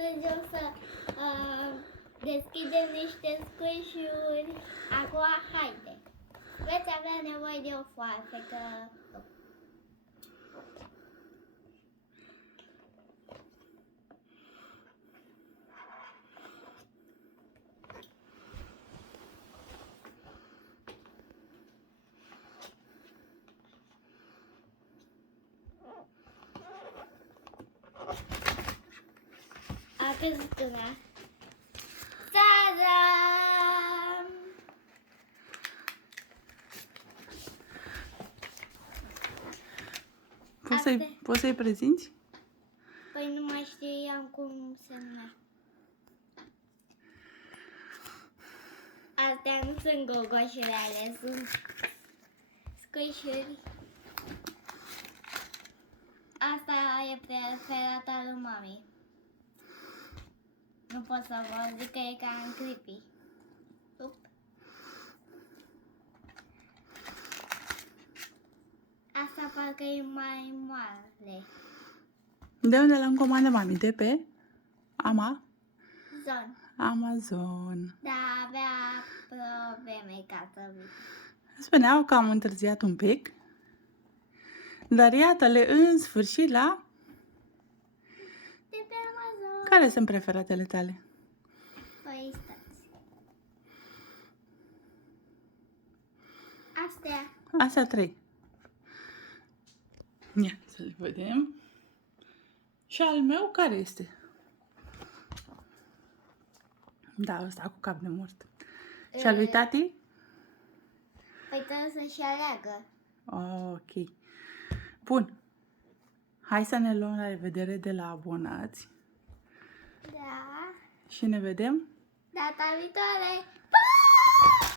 astăzi o să deschidem niște squishy-uri. Acum, haide! Veți avea nevoie de o foarfecă. A căzut una. Ta-da! Poți să-i prezinți? Păi nu mai știam cum se numea. Astea nu sunt gogoșele ale, sunt squishy-uri. Asta e preferata lui mami. Nu pot să vă zic că e ca în creepy. Up. Asta parcă e mai mare. De unde l-am comandat mami? De pe Zon. Amazon. Dar avea probleme ca să vii. Spuneau că am întârziat un pic. Dar iată-le în sfârșit la... De pe Amazon. Care sunt preferatele tale? Păi stați. Astea. Astea 3. Ia să le vedem. Și al meu care este? Da, ăsta cu cap de mort. Și al lui tati? Păi trebuie să-și aleagă. Ok. Bun. Hai să ne luăm la revedere de la abonați. Da. Și ne vedem Data viitoare.